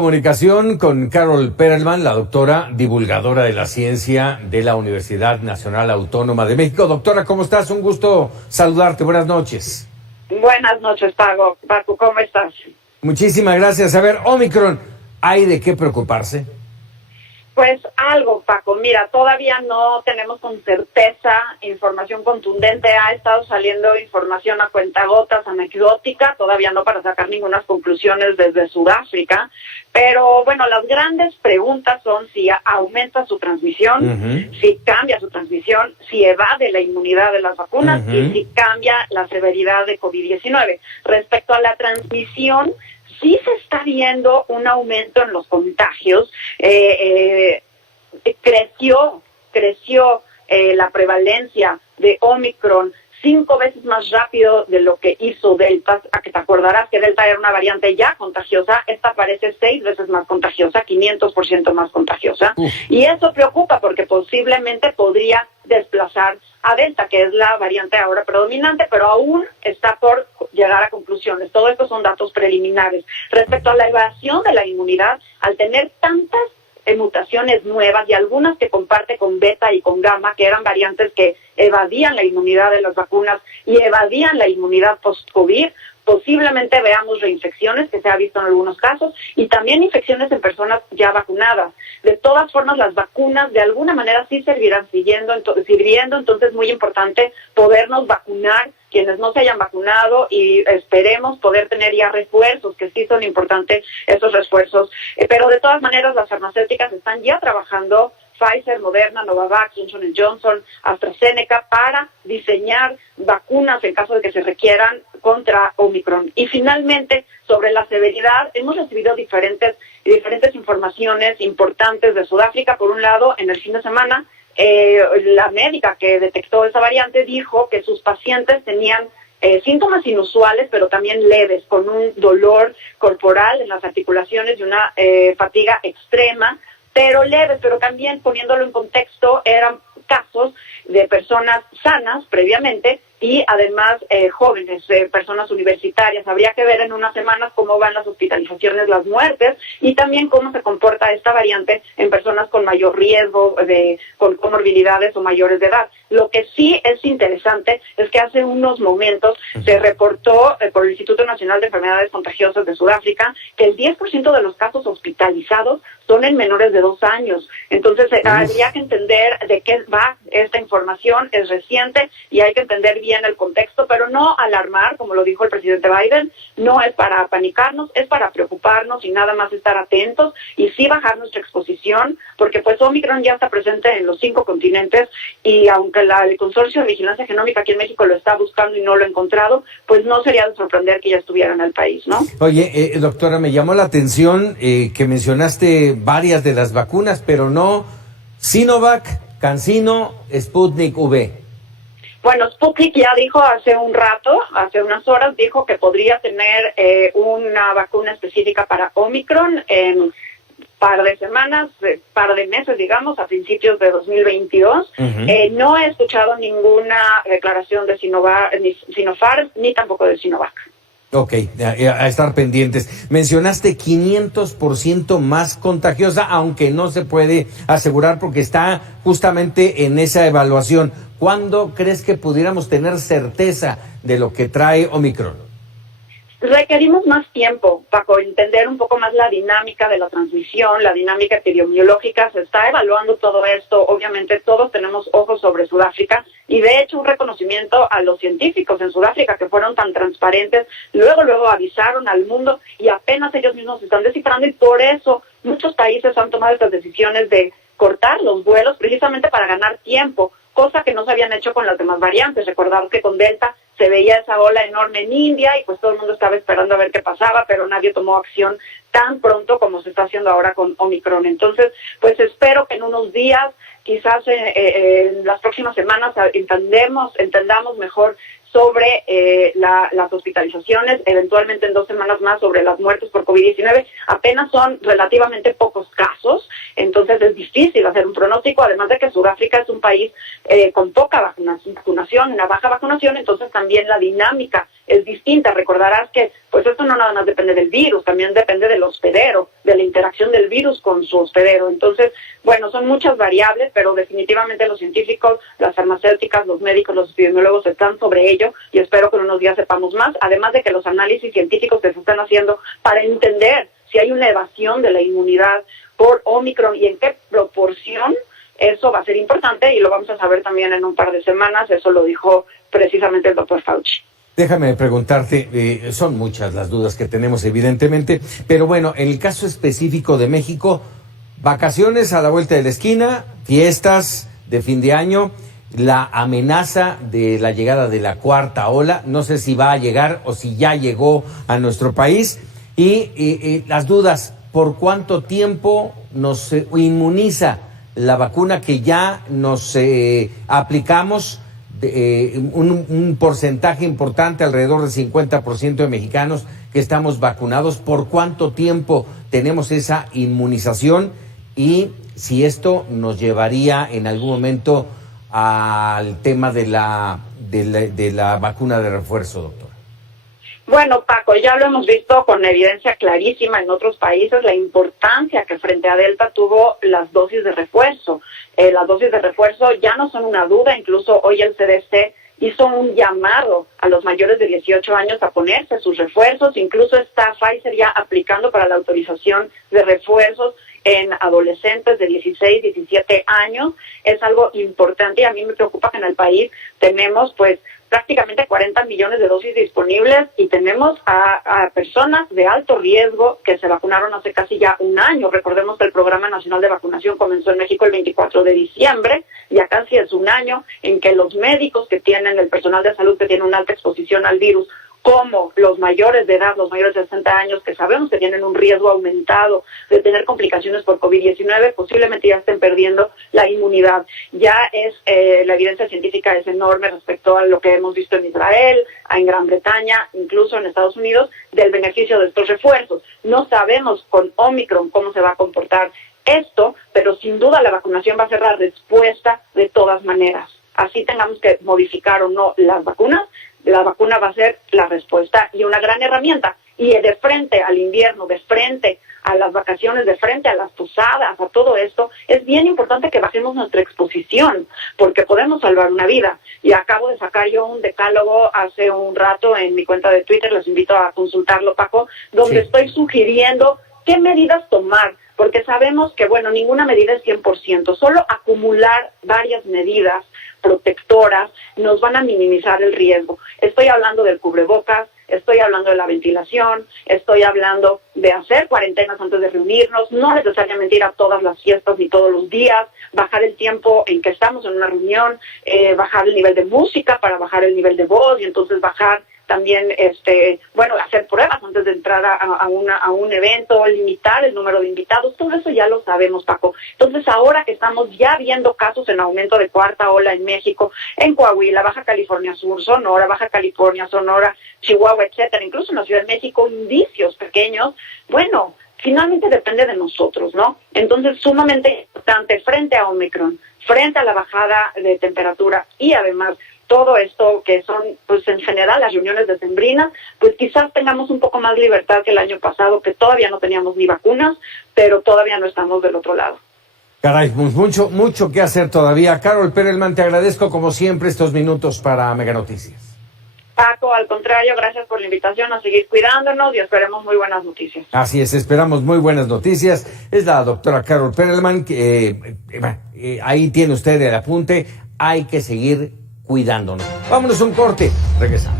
Comunicación con Carol Perelman, la doctora divulgadora de la ciencia de la Universidad Nacional Autónoma de México. Doctora, ¿cómo estás? Un gusto saludarte. Buenas noches. Buenas noches, Paco. ¿Cómo estás? Muchísimas gracias. A ver, Omicron, ¿hay de qué preocuparse? Pues algo, Paco. Mira, todavía no tenemos con certeza información contundente. Ha estado saliendo información a cuentagotas, anecdótica, todavía no para sacar ninguna conclusiones desde Sudáfrica. Pero bueno, las grandes preguntas son si aumenta su transmisión, si cambia su transmisión, si evade la inmunidad de las vacunas y si cambia la severidad de COVID-19. Respecto a la transmisión, sí se está viendo un aumento en los contagios. Creció la prevalencia de Omicron 5 veces más rápido de lo que hizo Delta. A que te acordarás que Delta era una variante ya contagiosa, esta parece 6 veces más contagiosa, 500% más contagiosa. Y eso preocupa porque posiblemente podría desplazar a Delta, que es la variante ahora predominante, pero aún está por llegar a conclusiones. Todo esto son datos preliminares. Respecto a la evasión de la inmunidad, al tener tantas mutaciones nuevas y algunas que comparte con beta y con gamma, que eran variantes que evadían la inmunidad de las vacunas y evadían la inmunidad post-COVID, posiblemente veamos reinfecciones, que se ha visto en algunos casos, y también infecciones en personas ya vacunadas. De todas formas, las vacunas de alguna manera sí seguirán sirviendo, entonces es muy importante podernos vacunar quienes no se hayan vacunado y esperemos poder tener ya refuerzos, que sí son importantes esos refuerzos. Pero de todas maneras, las farmacéuticas están ya trabajando, Pfizer, Moderna, Novavax, Johnson & Johnson, AstraZeneca, para diseñar vacunas en caso de que se requieran contra Omicron. Y finalmente, sobre la severidad, hemos recibido diferentes informaciones importantes de Sudáfrica. Por un lado, en el fin de semana, la médica que detectó esa variante dijo que sus pacientes tenían síntomas inusuales, pero también leves, con un dolor corporal en las articulaciones y una fatiga extrema, pero leves, pero también poniéndolo en contexto, eran casos de personas sanas previamente y además jóvenes, personas universitarias. Habría que ver en unas semanas cómo van las hospitalizaciones, las muertes y también cómo se comporta esta variante en personas con mayor riesgo, con comorbilidades o mayores de edad. Lo que sí es interesante es que hace unos momentos se reportó por el Instituto Nacional de Enfermedades Contagiosas de Sudáfrica que el 10% de los casos hospitalizados son en menores de 2 años. Entonces habría que entender de qué va esta información, es reciente y hay que entender bien el contexto, pero no alarmar, como lo dijo el presidente Biden. No es para panicarnos, es para preocuparnos y nada más estar atentos y sí bajar nuestra exposición, porque pues Omicron ya está presente en los 5 continentes y aunque el Consorcio de Vigilancia Genómica aquí en México lo está buscando y no lo ha encontrado, pues no sería de sorprender que ya estuviera en el país, ¿no? Oye, doctora, me llamó la atención que mencionaste varias de las vacunas, pero no Sinovac, CanSino, Sputnik V. Bueno, Sputnik ya dijo hace unas horas, dijo que podría tener una vacuna específica para Omicron en par de semanas, par de meses, digamos, a principios de 2022. No he escuchado ninguna declaración de Sinopharm, ni tampoco de Sinovac. Ok, a estar pendientes. Mencionaste 500% más contagiosa, aunque no se puede asegurar porque está justamente en esa evaluación. ¿Cuándo crees que pudiéramos tener certeza de lo que trae Omicron? Requerimos más tiempo, Paco, entender un poco más la dinámica de la transmisión, la dinámica epidemiológica. Se está evaluando todo esto. Obviamente todos tenemos ojos sobre Sudáfrica y de hecho un reconocimiento a los científicos en Sudáfrica que fueron tan transparentes. Luego avisaron al mundo y apenas ellos mismos se están descifrando y por eso muchos países han tomado estas decisiones de cortar los vuelos precisamente para ganar tiempo, cosa que no se habían hecho con las demás variantes. Recordad que con Delta se veía esa ola enorme en India y pues todo el mundo estaba esperando a ver qué pasaba, pero nadie tomó acción tan pronto como se está haciendo ahora con Omicron. Entonces, pues espero que en unos días, quizás en las próximas semanas, entendamos mejor sobre las hospitalizaciones, eventualmente en 2 semanas más sobre las muertes por COVID-19. Apenas son relativamente pocos casos, entonces es difícil hacer un pronóstico, además de que Sudáfrica es un país con poca vacunación, una baja vacunación, entonces también la dinámica es distinta. Recordarás que pues esto no nada más depende del virus, también depende del hospedero, de la interacción del virus con su hospedero. Entonces, bueno, son muchas variables, pero definitivamente los científicos, las farmacéuticas, los médicos, los epidemiólogos están sobre ello y espero que en unos días sepamos más, además de que los análisis científicos que se están haciendo para entender si hay una evasión de la inmunidad por Omicron y en qué proporción, eso va a ser importante y lo vamos a saber también en un par de semanas. Eso lo dijo precisamente el doctor Fauci. Déjame preguntarte, son muchas las dudas que tenemos evidentemente, pero bueno, en el caso específico de México, vacaciones a la vuelta de la esquina, fiestas de fin de año, la amenaza de la llegada de la cuarta ola, no sé si va a llegar o si ya llegó a nuestro país, y las dudas, ¿por cuánto tiempo nos inmuniza la vacuna que ya nos aplicamos? Un porcentaje importante, alrededor del 50% de mexicanos que estamos vacunados. ¿Por cuánto tiempo tenemos esa inmunización? Y si esto nos llevaría en algún momento al tema de la vacuna de refuerzo, doctor. Bueno, Paco, ya lo hemos visto con evidencia clarísima en otros países, la importancia que frente a Delta tuvo las dosis de refuerzo. Las dosis de refuerzo ya no son una duda, incluso hoy el CDC hizo un llamado a los mayores de 18 años a ponerse sus refuerzos, incluso está Pfizer ya aplicando para la autorización de refuerzos en adolescentes de 16, 17 años. Es algo importante y a mí me preocupa que en el país tenemos pues prácticamente 40 millones de dosis disponibles y tenemos a personas de alto riesgo que se vacunaron hace casi ya un año. Recordemos que el Programa Nacional de Vacunación comenzó en México el 24 de diciembre, ya casi es un año en que los médicos que tienen, el personal de salud que tiene una alta exposición al virus, como los mayores de edad, los mayores de 60 años, que sabemos que tienen un riesgo aumentado de tener complicaciones por COVID-19, posiblemente ya estén perdiendo la inmunidad. Ya es la evidencia científica es enorme respecto a lo que hemos visto en Israel, en Gran Bretaña, incluso en Estados Unidos, del beneficio de estos refuerzos. No sabemos con Omicron cómo se va a comportar esto, pero sin duda la vacunación va a ser la respuesta de todas maneras. Así tengamos que modificar o no las vacunas, la vacuna va a ser la respuesta y una gran herramienta. Y de frente al invierno, de frente a las vacaciones, de frente a las posadas, a todo esto, es bien importante que bajemos nuestra exposición, porque podemos salvar una vida. Y acabo de sacar yo un decálogo hace un rato en mi cuenta de Twitter, les invito a consultarlo, Paco, donde estoy sugiriendo qué medidas tomar, porque sabemos que, bueno, ninguna medida es 100%, solo acumular varias medidas protectoras nos van a minimizar el riesgo. Estoy hablando del cubrebocas, estoy hablando de la ventilación, estoy hablando de hacer cuarentenas antes de reunirnos, no necesariamente ir a todas las fiestas ni todos los días, bajar el tiempo en que estamos en una reunión, bajar el nivel de música para bajar el nivel de voz y entonces bajar también, hacer pruebas antes de entrar a un evento, limitar el número de invitados, todo eso ya lo sabemos, Paco. Entonces, ahora que estamos ya viendo casos en aumento de cuarta ola en México, en Coahuila, Baja California Sur, Sonora, Baja California, Sonora, Chihuahua, etcétera, incluso en la Ciudad de México, indicios pequeños, bueno, finalmente depende de nosotros, ¿no? Entonces, sumamente importante frente a Omicron, frente a la bajada de temperatura y además todo esto que son, pues en general, las reuniones decembrinas, pues quizás tengamos un poco más libertad que el año pasado, que todavía no teníamos ni vacunas, pero todavía no estamos del otro lado. Caray, pues mucho que hacer todavía. Carol Perelman, te agradezco como siempre estos minutos para Mega Noticias. Paco, al contrario, gracias por la invitación a seguir cuidándonos y esperemos muy buenas noticias. Así es, esperamos muy buenas noticias. Es la doctora Carol Perelman, que ahí tiene usted el apunte, hay que seguir cuidándonos. Vámonos a un corte, regresamos.